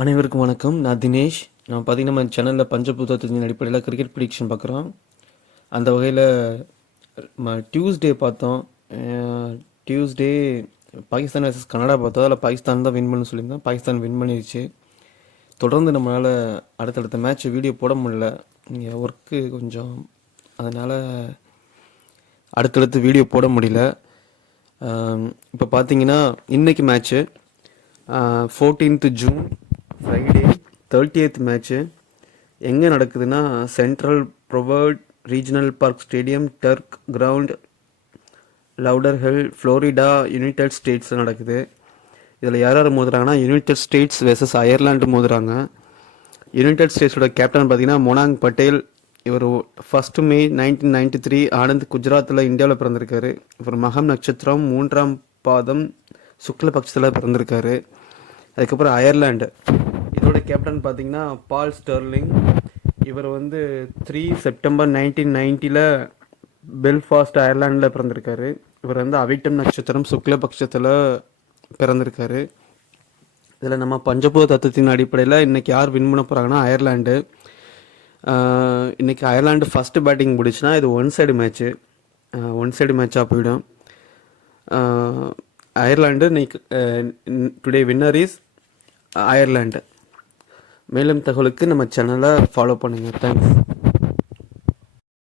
அனைவருக்கும் வணக்கம். நான் தினேஷ். நான் பார்த்தீங்கன்னா நம்ம சேனலில் பஞ்சபூதத்தின் அடிப்படையில் கிரிக்கெட் ப்ரிடிக்ஷன் பார்க்குறோம். அந்த வகையில் டியூஸ்டே பார்த்தோம். டியூஸ்டே பாகிஸ்தான் vs கனடா பார்த்தோம். அதில் பாகிஸ்தான் தான் வின் பண்ணு சொல்லியிருந்தோம். பாகிஸ்தான் வின் பண்ணிடுச்சு. தொடர்ந்து நம்மளால் அடுத்தடுத்த மேட்ச் வீடியோ போட முடியல. இங்கே ஒர்க்கு கொஞ்சம், அதனால் அடுத்தடுத்து வீடியோ போட முடியல. இப்போ பார்த்தீங்கன்னா இன்றைக்கி match 14th June Friday 30th match எங்கே நடக்குதுன்னா central Broward regional park stadium, turf ground, Lauderhill, Florida, united ஸ்டேட்ஸில் நடக்குது. இதில் யார் யார் மோதுறாங்கன்னா யுனைடெட் ஸ்டேட்ஸ் வெர்சஸ் அயர்லாண்டு மோதுறாங்க. யுனைடெட் ஸ்டேட்ஸோட கேப்டன் பார்த்தீங்கன்னா மொனாங் பட்டேல். இவர் 1 May 1993 ஆனந்த் குஜராத்தில் இந்தியாவில் பிறந்திருக்காரு. இவர் மகம் நட்சத்திரம் 3ஆம் பாதம் சுக்லபக்ஷத்தில் பிறந்திருக்காரு. அதுக்கப்புறம் அயர்லாண்டு, இதோட கேப்டன் பார்த்தீங்கன்னா பால் ஸ்டெர்லிங். இவர் 3 September 1990 பெல்ஃபாஸ்ட் அயர்லாண்டில் பிறந்திருக்காரு. இவர் அவிட்டம் நட்சத்திரம் சுக்லபக்ஷத்தில் பிறந்திருக்காரு. இதில் நம்ம பஞ்சபூத தத்துவத்தின் அடிப்படையில் இன்றைக்கி யார் வின் பண்ண போகிறாங்கன்னா அயர்லாண்டு. இன்றைக்கி அயர்லாண்டு ஃபஸ்ட்டு பேட்டிங் பிடிச்சுன்னா இது ஒன் சைடு மேட்சாக போயிடும். அயர்லாண்டு இன்னைக்கு டுடே வின்னர் இஸ் அயர்லாண்டு. மேலும் தகவலுக்கு நம்ம சேனலை ஃபாலோ பண்ணுங்கள். தேங்க்ஸ்.